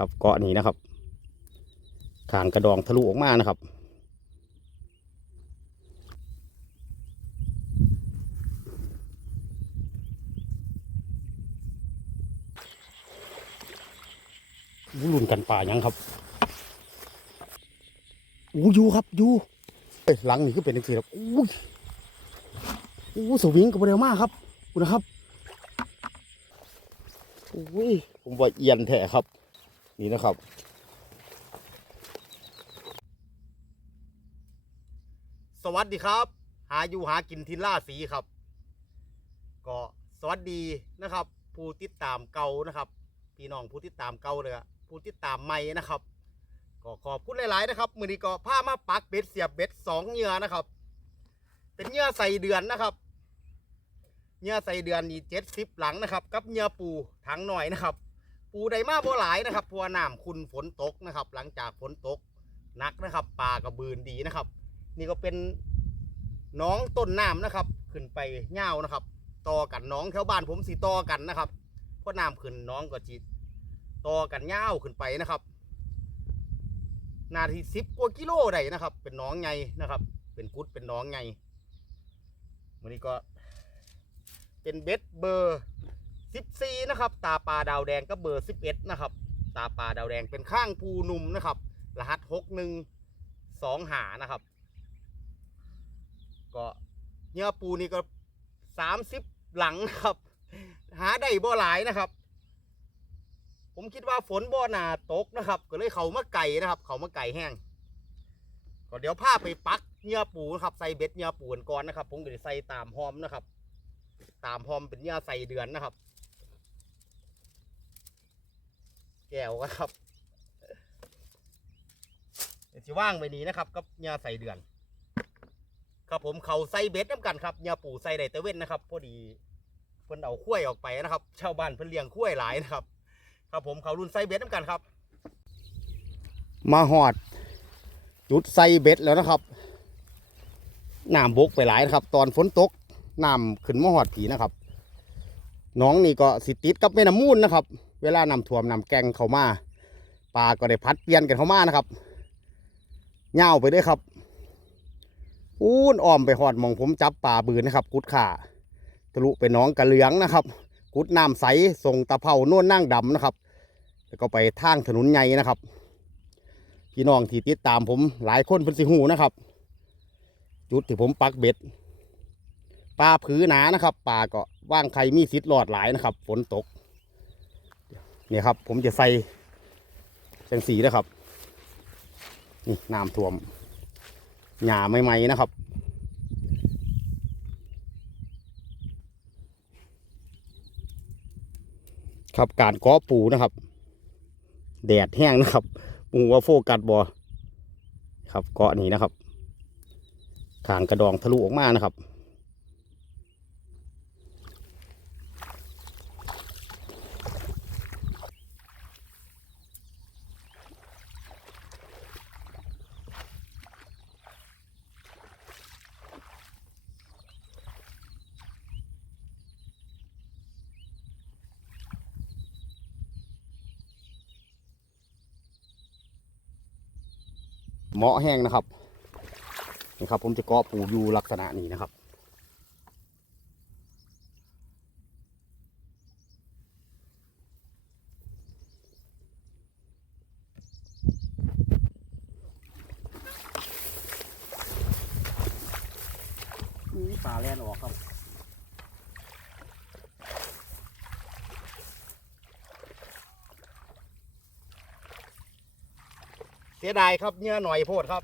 ครับ เกาะนี้นะครับขางกระดองทะลุออกมานะครับอู้ลุนกันป่ายังครับอู้ยูครับยูเอ้ยหลังนี่ก็เป็นจังซี่ครับอู้ยอู้สวิงกับเร็วมากครับดูนะครับอุ้ยผมว่าเอียนแท้ครับ นี่นะครับสวัสดีครับ หาอยู่หากินทินล่าสีครับ ก็สวัสดีนะครับ ผู้ติดตามเก่านะครับ พี่น้องผู้ติดตามเก่าเลยผู้ติดตามใหม่นะครับ ก็ขอบคุณหลาย ๆ นะครับ มือนี้ก็ผ้ามาปักเบ็ดเสียบเบ็ดสองเหยื่อนะครับ เป็นเหยื่อใส่เดือนนะครับเหยื่อใส่เดือนนี่เจ็ดสิบหลังนะครับ กับเหยื่อปูถังหน่อยนะครับ ปูไดมาโบหลายนะครับเพราะว่าน้ำคุณฝนตกนะครับ หลังจากฝนตกหนักนะครับปลากระบืนดีนะครับ นี่ก็เป็นน้องต้นน้ำนะครับ ขึ้นไปเง่าวนะครับต่อกันน้องแถวบ้านผมสีต่อกันนะครับเพราะน้ำขึ้นน้องก็จีต่อกันเง่าวขึ้นไปนะครับนาทีสิบกว่ากิโลได้นะครับ เป็นน้องไงนะครับ เป็นกุดเป็นน้องไงวันนี้ก็เป็นเบ็ดเบอร์ สิบสี่นะครับ ตาปลาดาวแดงก็เบอร์สิบเอ็ดนะครับ ตาปลาดาวแดงเป็นข้างภูนุ่มนะครับ รหัสหกหนึ่งสองหานะครับ ก็เนื้อปูนี่ก็สามสิบหลังนะครับ หาได้บ่หลายนะครับ ผมคิดว่าฝนบ่หนาตกนะครับ ก็เลยเขามาไก่นะครับ เขามาไก่แห้งก็เดี๋ยวพาไปปักเนื้อปูนะครับใส่เบ็ดเนื้อปูนก่อนนะครับ ผมก็จะใส่ตามหอมนะครับ ตามหอมเป็นเนื้อใส่เดือนนะครับ แก้วครับเดี๋ยวสิว่างไปนี้นะครับกับเนื้อใส่เดือน ครับผมเขาใส่เบ็ดน้ำกันครับเนื้อปูใส่ได้แต่เว้นนะครับพอดีเพิ่นเอาขั้วออกไปนะครับ ชาวบ้านเพิ่นเลี้ยงขั้วหลายนะครับ ครับผมเขารุ่นใส่เบ็ดน้ำกันครับ มาหอด จุดใส่เบ็ดแล้วนะครับน้ำบกไปหลายนะครับ ตอนฝนตกน้ำขึ้นมาหอดผีนะครับน้องนี่ก็สิติดกับแม่น้ำมูลนะครับ เวลาน้ำท่วมน้ำแกงเข้ามาปลาก็ได้พัดเปลี่ยนกันเข้ามานะครับเงาไปด้วยครับอูนอ้อมไปหอดมองผมจับป่าบืนนะครับ กุดข่าทะลุไปน้องกระเหลืองนะครับ กุดน้ำใสส่งตะเภาโน่นนั่งดำนะครับ แล้วก็ไปทางถนนใหญ่นะครับพี่น้องที่ติดตามผมหลายคนเพิ่นสิหูนะครับ จุดที่ผมปักเบ็ดปลาผือหนานะครับปลาก็ว่างใครมีสิทธิ์รอดหลายนะครับ ฝนตก เนี่ยครับ ผมจะใส่จังสีนะครับ นี่น้ำท่วมหญ้าใหม่ๆนะครับครับการก้อปูนะครับ แดดแห้งนะครับปูว่าโฟกัสบอครับเกาะนี้นะครับขางกระดองทะลุออกมานะครับ เหมาะแห้งนะครับนี่ครับ ผมจะเกาะปูอยู่ลักษณะนี้นะครับ นี่ปลาแล่นออกครับ เสียดายครับเนื้อหน่อยโพดครับ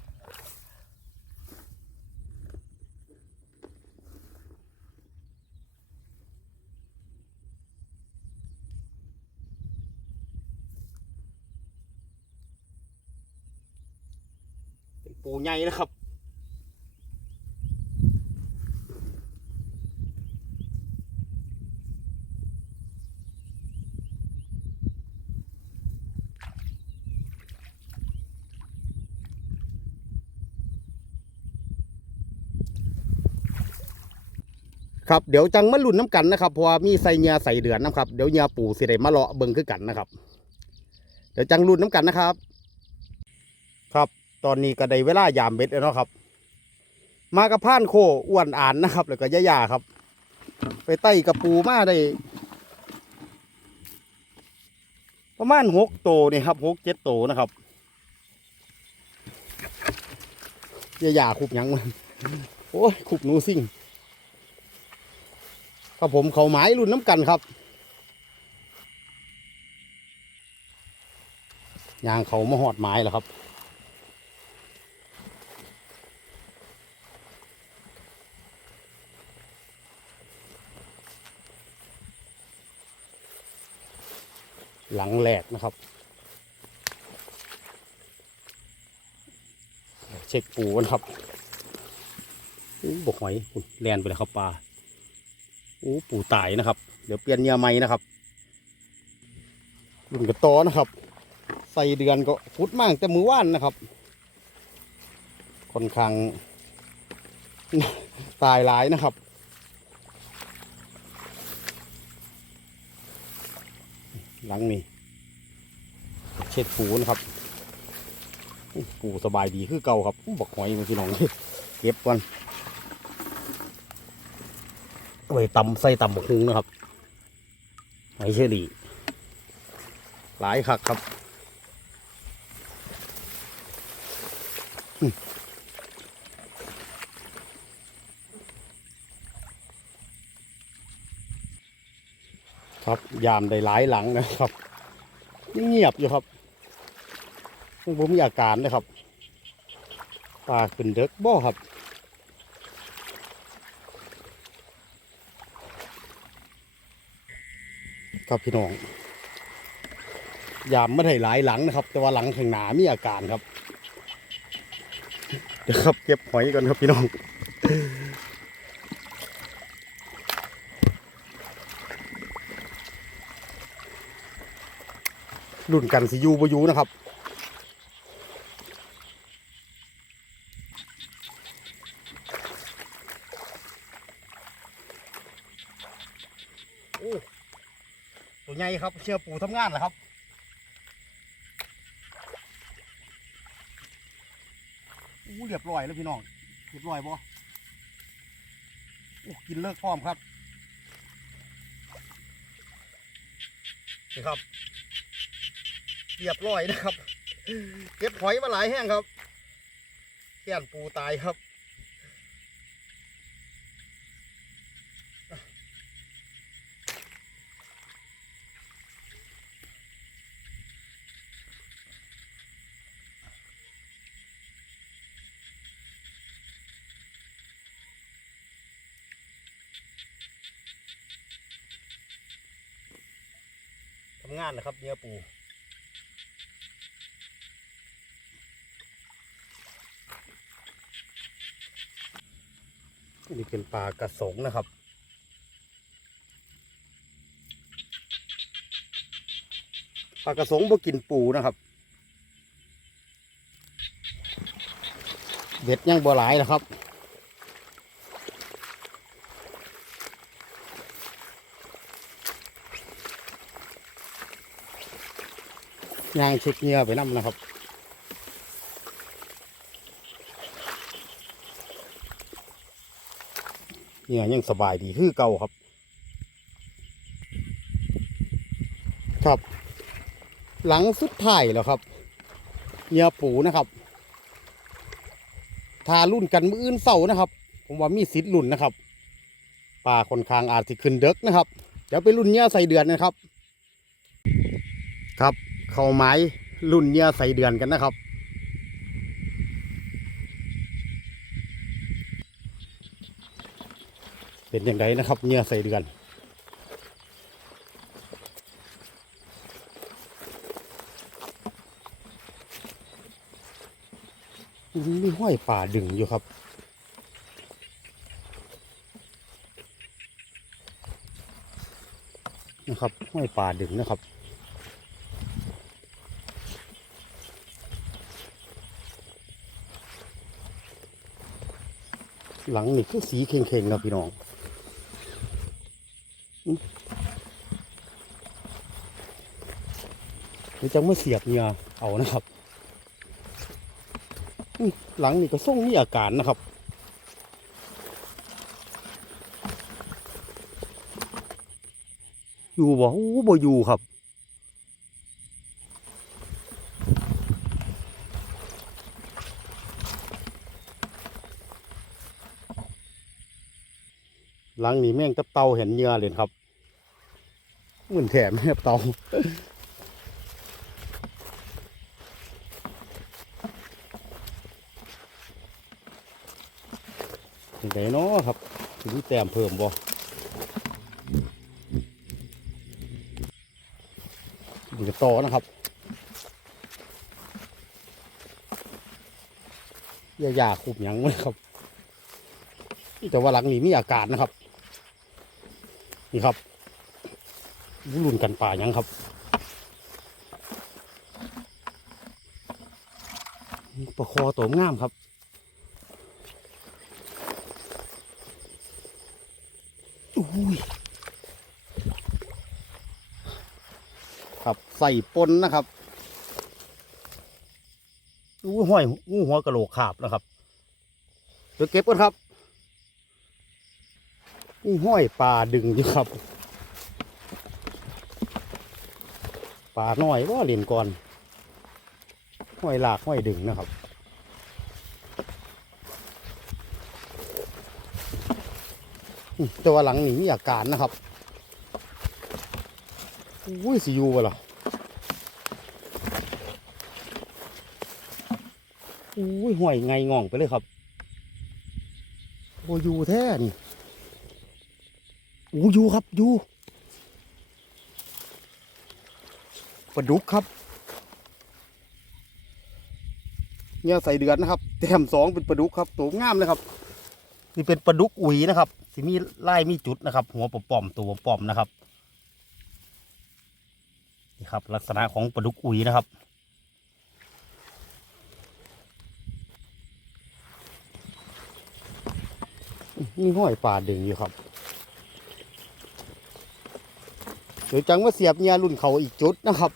เป็นปูใหญ่นะครับ ครับเดี๋ยวจังมาลุ่นน้ำกันนะครับเพราะว่ามีใส่เหงือใส่เดือนนะครับเดี๋ยวเหงือปูสิได้มาเลาะเบิ่งคือกันนะครับ เดี๋ยวจังรุ่นน้ำกันนะครับ ครับตอนนี้ก็ได้เวลายามเบ็ดแล้วเนาะครับ มากับพ่านโคอ้วนอ่านนะครับ แล้วก็ย่าๆครับ ไปไต่กระปูมาได้ ประมาณหกโตนี่ครับหกเจ็ดโตนะครับย่าๆขุบยังมันโอ้ยขุบหนูซิ่ง ครับผมเขาไม้รุ่นน้ำกันครับยางเขามาหอดไม้แล้วครับ หลังแหลกนะครับ เช็คปูกันครับหูบกหอยอุ๊ยแลนไปเลยครับปลา อู้ปูตายนะครับ เดี๋ยวเปลี่ยนเหยื่อใหม่นะครับรุ่นกระตอนะครับ ใส่เดือนก็ฟุดมากแต่มือว่านนะครับค่อนข้างตายหลายนะครับหลังนี้เช็ดปูนะครับอู้ปูสบายดีคือเก่าครับบอกหอยมาพี่น้องเก็บก่อน ไว้ตำใส่ตำบกฮุงนะครับหอยเชอรี่หลายคักครับครับยามได้หลายหลังนะครับยังเงียบอยู่ครับยังผมมีอาการนะครับปลาขึ้นเด็กบ่ครับ ครับพี่น้องยามไม่ได้หลายหลังนะครับ แต่ว่าหลังข้างหนามีอาการครับ เดี๋ยวครับเก็บหอยก่อนครับพี่น้องรุ่นกันสิยูบอยูนะครับ โอ้ตัว ใหญ่ครับเชื่อปูทำงานเหรอครับอู้เรียบร้อยแล้วพี่น้องเรียบร้อยบ่โอ้กินเลิกพร้อมครับนี่ครับเรียบร้อยนะครับ เก็บหอยมาหลายแห้งครับแก่นปูตายครับานนะครับเนื้อปูอันนี้เป็นปลากระสงนะครับปลากระสงบ่กินปูนะครับเบ็ดยังบ่หลายนะครับ ยางเช็คเงื่อไปน้ำนะครับเหงื่อยังสบายดีคือเก่าครับ ครับ หลังสุดท้ายแล้วครับเงื่อปูนะครับทารุ่นกันมืออื่นเสาร์นะครับ ผมว่ามีสิทธิ์รุ่นนะครับปลาค่อนข้างอาจจะขึ้นเด็กนะครับ เดี๋ยวไปรุ่นเงื่อใส่เดือนนะครับ เข้าไม้รุ่นเหงื่อใส่เดือนกันนะครับ เป็นอย่างไรนะครับเหงื่อใส่เดือนมีห้อยป่าดึงอยู่ครับนะครับห้อยป่าดึงนะครับ หลังนี่คือสีเข่งๆนะพี่น้องอืมรือจังไม่เสียบเหงื่อเอานะครับหลังนี่ก็ส่งมีอาการนะครับอยู่บ่โอ้บ่อยู่ครับ หลังนี้แม่งตับเตาเห็นเหงื่อเลยครับเหมือนแถมแม่งเตาถึงไหนเนาะครับถึงแต้มเพิ่มบ่ดูจะต่อนะครับอย่าอยาคุบหยังไว้ครับ แต่ว่าหลังนี้มีอากาศนะครับ นี่ครับรุ่นกันป่าหยังครับประคอตัวงามครับอุ้ยครับใส่ปนนะครับอู้ห้อยงูหัวกะโหลกขาบนะครับเดี๋ยวเก็บก่อนครับ ห้อยปลาดึงอยู่ครับปลาน้อยว่าเล่นก่อนห้อยหลากห้อยดึงนะครับต่ว่าหลังนี้มีอาการนะครับอุ้ยสิอยูวะล่ะอุ้ยห่วยไงง่องไปเลยครับโออยูแท้นี่ อู้อยูครับอยูปลาดุกครับเนี่ยใส่เดือนนะครับแต้มสองเป็นปลาดุกครับตัวงามเลยครับ นี่เป็นปลาดุกอุ๋ยนะครับสิมีลายมีจุดนะครับ หัวปอมตัวปอมนะครับนี่ครับ ลักษณะของปลาดุกอุ๋ยนะครับมีห้อยป่าดึงอยู่ครับเดี๋ยวจังว่าเสียบเงียรุ่นเขาอีกจุดนะครับ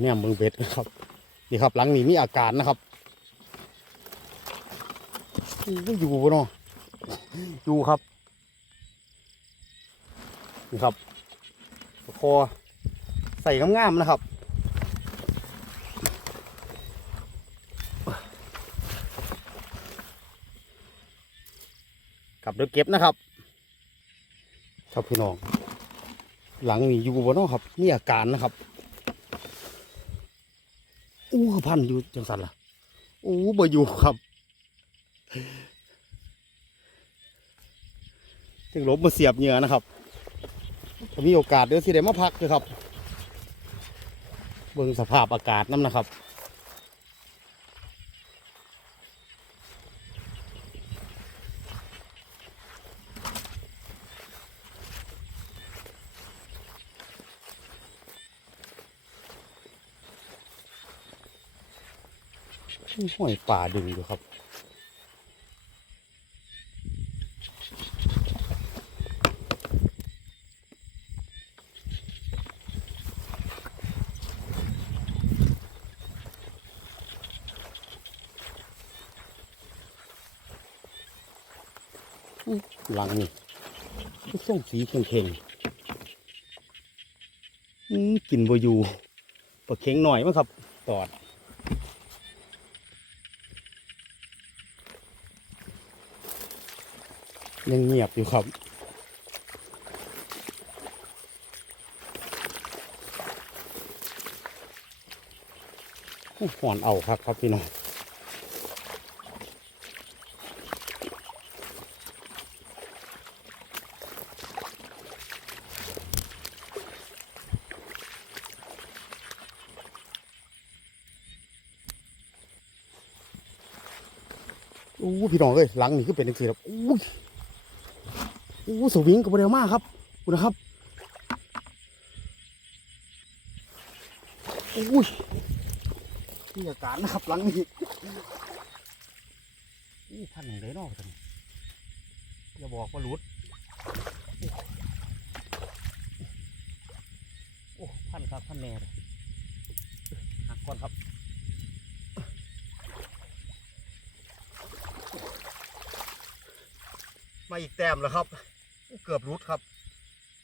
เนี่ยเมืองเบ็ดนะครับ นี่ครับหลังนี้มีอาการนะครับไม่อยู่บ่เนาะ อยู่ครับ นี่ครับคอใส่งามๆนะครับ กลับเดี๋ยวเก็บนะครับ ครับพี่น้อง หลังนี้อยู่บ่เนาะครับ มีอาการนะครับ อู้พันอยู่จังสันล่ะ อู้บ่อยู่ครับ จึงลบมาเสียบเหงื่อนะครับมีโอกาสเดี๋ยวสิได้มาพักเลยครับเบิ่งสภาพอากาศน้ำนะครับห้อยป่าดึงอยู่ครับ อื้อหลังนี่ ก็ส่งสีเข่งๆอืมกินบอยู่ปลาเข็งหน่อยมั้งครับ ตอด ยังเงียบอยู่ครับหอนเอาครับครับพี่น้อง อู้พี่น้องเอ้ยหลังนี่คือเป็นจังซี่ครับอู้อู้สวิงกับเดียวมากครับคุณนะครับอุ้ยนี่อาการนะครับหลังนี้อู้พันอย่างไรนอกท่านอย่าบอกว่าหลุดโอ้พันครับพันแน่เลยหักก่อนครับ มา อีกแต้มแล้วครับ เกือบรุดครับ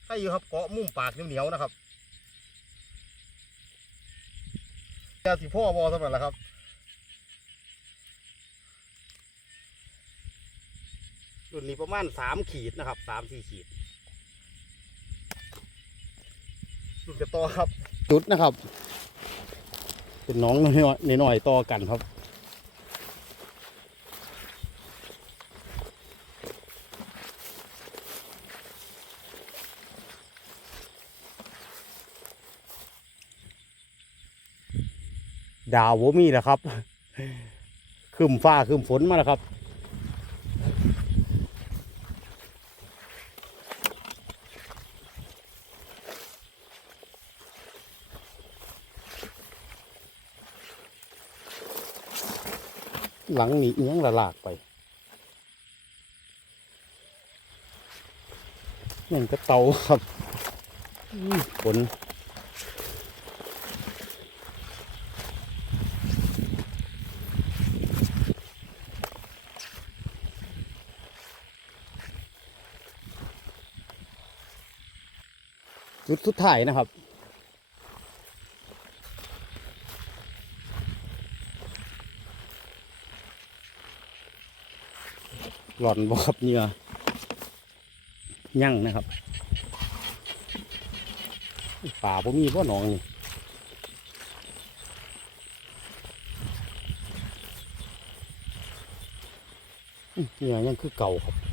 ให้อยู่ครับเกาะมุมปากเหนียวๆนะครับแก้วสิพ่อบอสมัยแล้วครับรุ่นนี้ประมาณสามขีดนะครับสามสี่ขีดรุ่นกระต่อครับ จุดนะครับ เป็นน้องน้อยๆน้อยๆต่อกันครับ ดาวบ่มีแล้วครับคืมฟ้าคืมฝนมาแล้วครับ หลังนี้เอียงละลากไปนี่นก็เตาครับฝน จุดสุดท้ายนะครับ หล่อนบครับเหงื่อยั่งนะครับป่าผมมีบ่หนองนี่อื้อเหงื่อยังคือเก่าครับ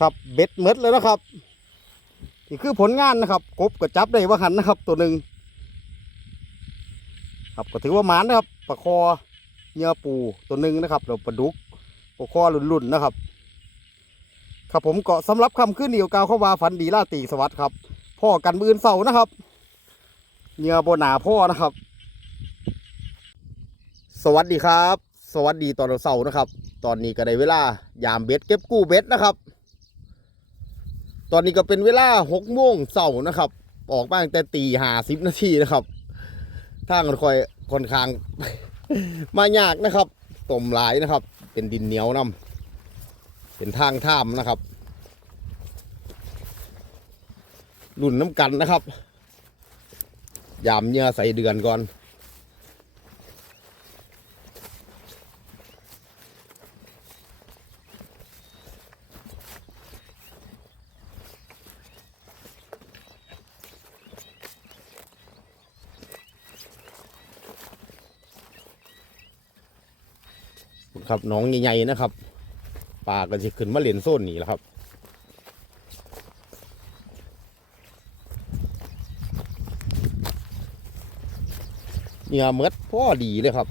ครับเบ็ดเมดเลยนะครับนี่คือผลงานนะครับกบก็จับได้ว่าหันนะครับ ตัวหนึ่งครับก็ถือว่าหมานนะครับปลาคอเหยื่อปูตัวหนึ่งนะครับเราปลาดุกปลาคอหลุ่นๆนะครับ ครับผมเก็สำหรับคำขึ้นเดียวกาวเข้าว่าฝันดีล่าตีสวัสดิ์ครับพ่อกันมือนเสานะครับเหยื่อโบหนาพ่อนะครับ สวัสดีครับ สวัสดีตอนเสาร์นะครับ ตอนนี้ก็ได้เวลายามเบ็ดเก็บกู้เบ็ดนะครับ ตอนนี้ก็เป็นเวลาหกโมงเสาร์นะครับ ออกมางแต่ตีหาสิบนาทีนะครับทางมันคอยค่อนข้าง มายากนะครับต้มหลายนะครับ เป็นดินเหนียวนํเป็นทางท่ามนะครับรุ่นน้ำกันนะครับ ยามเหงื่อใส่เดือนก่อน ครับหน้องใหญ่ๆนะครับปลาก็จะขึ้นมาเล่นโซนนี้แหล้วครับเหงื่อเมดพ่อดีเลยครับ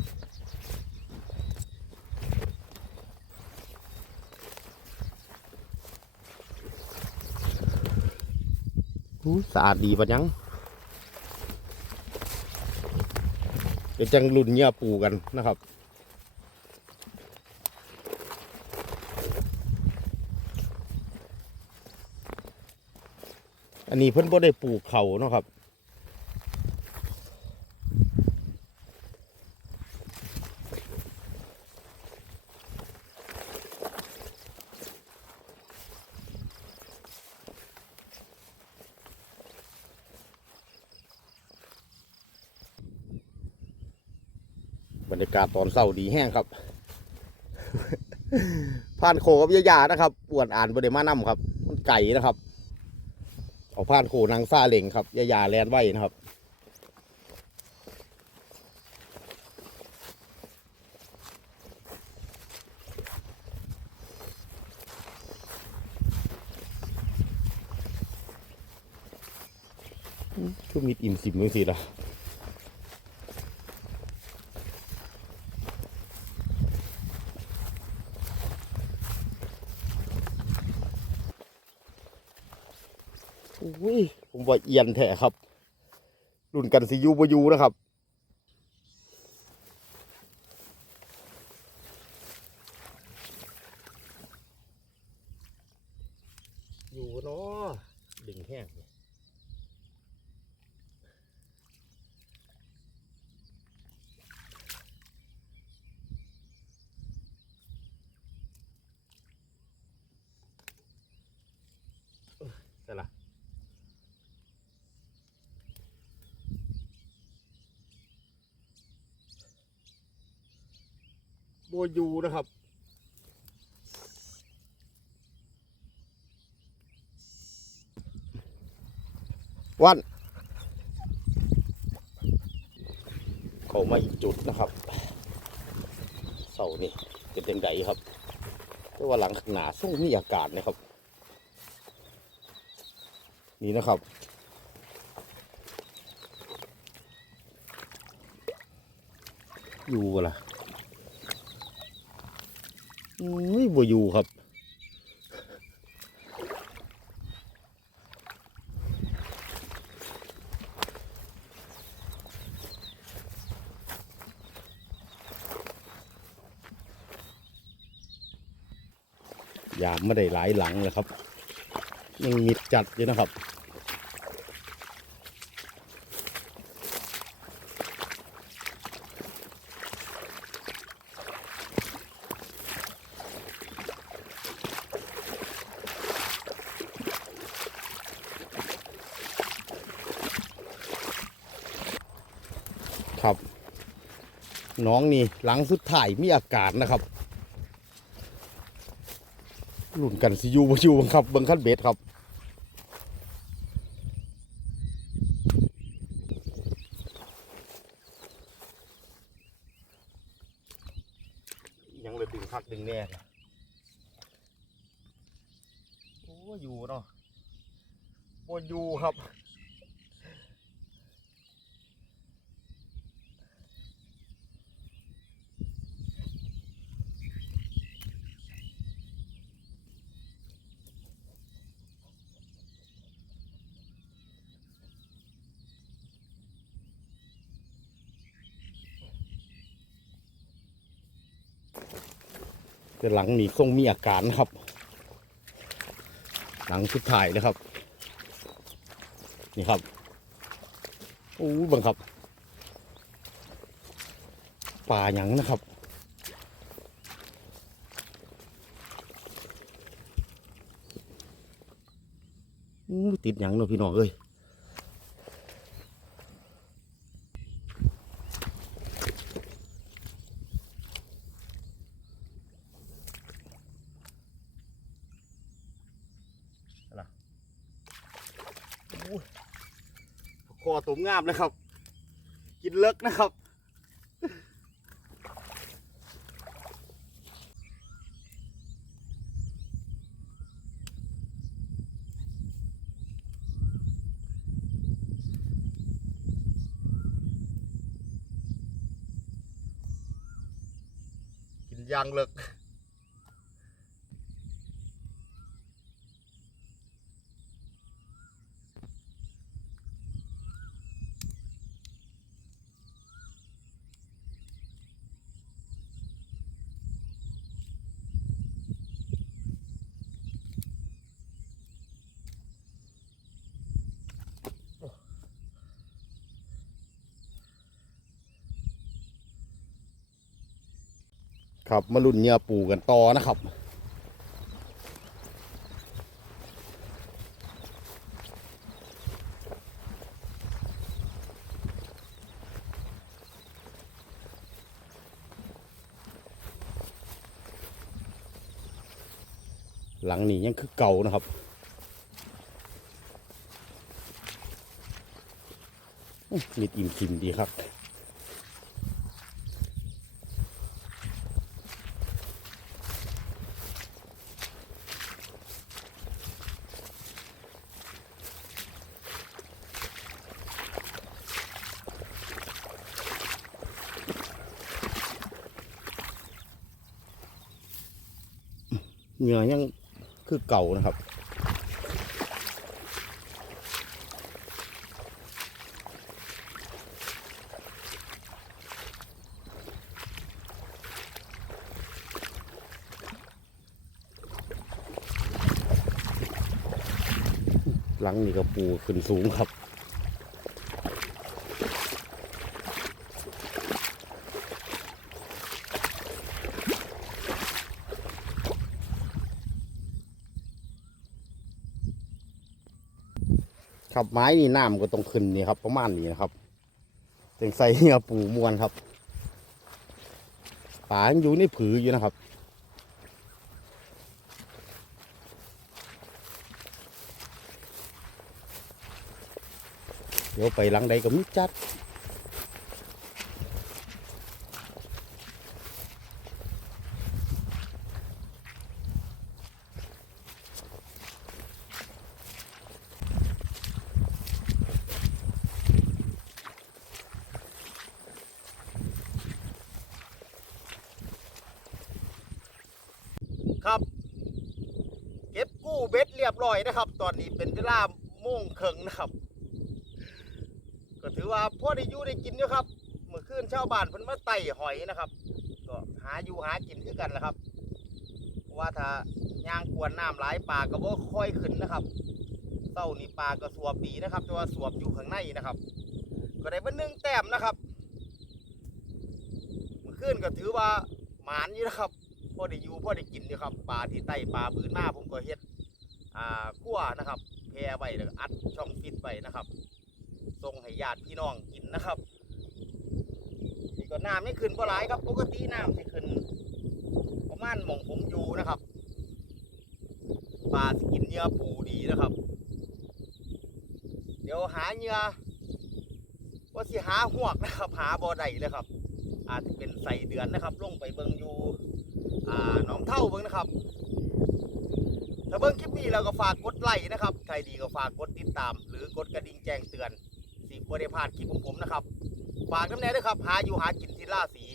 สะอาดดีปะยังเดี๋ยวจังรุ่นเหงื่อปูกันนะครับ อันนี้เพิ่นบ่ได้ปลูกเขาเนาะครับ บรรยากาศตอนเศร้าดีแห้งครับ ผ่านโคกับยายานะครับ ปวดอ่านบริมานํครับ มันไก่นะครับ เอาผ่านโคนางซาเหล่งครับยายาแลนไว้นะครับคคือมีดอิ่มสิมมือสิล่ะอุ้ยผม ว่าเอียนแท้ครับรุ่นกันสิยูบอยูนะครับ อยู่เนาะดึงแห้งเนี่ยเอ้ยใช่ละโบอยูนะครับวันเขามาอีกจุดนะครับเสานี่เป็นยังไงครับแต่ว่าหลังข้างหนาส่งมีอากาศนะครับ นี่นะครับอยู่บ่ล่ะ อุ้ยบ่อยู่ครับ ยามไม่ได้หลายหลังเลยครับ ยังมิดจัดอยู่นะครับ น้องนี่หลังสุดท้ายมีอากาศนะครับหลุนกันสิอยูบ่ยูบังครับเบังคันเบสครับ ยังเลยดึงคักดึงแน่นะโอ้อยู่เนาะบ่อยู่ครับ แต่หลังนี้คงมีอาการครับ หลังสุดท้ายเลยครับ นี่ครับโอ้บังครับป่าหยังนะครับติดหยังเนาะพี่น้องเอ้ย อู้ คอตุ่มงามเลยครับ กินเลิกนะครับ กินยางเลิก ครับมาลุ่นเหยื่อปูกันต่อนะครับหลังนี้ยังคือเก่านะครับอื้อมีดอิ่มซิมดีครับ เหงื่อยังคือเก่านะครับหลังนี่ก็ปูขึ้นสูงครับ ครับไม้นี่น้ำก็ต้องขึ้นนี่ครับ ประมาณนี้นะครับจึงใส่เงาปูมวนครับปลายังอยู่ในผืออยู่นะครับเดี๋ยวไปหลังใดก็มิจัด ครับ เก็บกู้เบ็ดเรียบร้อยนะครับ ตอนนี้เป็นเวลาโม่งเคิงนะครับ ก็ถือว่าพ่อได้ อยู่ได้กินอยู่ครับเมื่อคืนชาวบ้านเพิ่นมาไต่หอยนะครับ ก็หาอยู่หากินคือกันแหละครับ ว่าถ้าย่างกวนน้ำหลายปลาก็บ่ค่อยขึ้นนะครับเต้านี่ปลาก็สวบดีนะครับแต่ว่าสวบอยู่ข้างในนะครับ ก็ได้เบิ่หนึ่งแต้มนะครับเมื่อคืนก็ถือว่าหมานอยู่นะครับพ่อได้อยู่พ่อได้กินอยู่ครับปลาที่ไต่ปลาบืนมาผมก็เฮ็ดอ่าคั่วนะครับแพรไว้แล้วก็อัดช่องฟิตไว้นะครับส่งให้ญาติพี่น้องกินนะครับ นี่ก็น้ำไม่ขึ้นบ่หลายครับ ปกติน้ำสิขึ้น ประมาณหม่องผมอยู่นะครับปลาสกินเหยื่อปูดีนะครับ เดี๋ยวหาเหยื่อว่าสิหาหวกนะครับ หาบ่อใดเลยครับ อาจจะเป็นใส่เดือนนะครับ ลงไปเบิงอยู่อ่าหนองเท่าเบิงนะครับถ้าเบิ้งคลิปนี้เราก็ฝากกดไลค์นะครับ ใครดีก็ฝากกดติดตาม หรือกดกระดิ่งแจ้งเตือนสิบริพลาดคลิปของผมนะครับ ฝากน้ำแน่ด้วยครับ หาอยู่หากินที่ล่าสี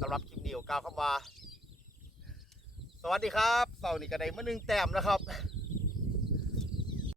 สำหรับคลิปนี้ก็กล่าวคำว่า สวัสดีครับเสาร์นี้ก็ได้มาหนึ่งแต้มนะครับ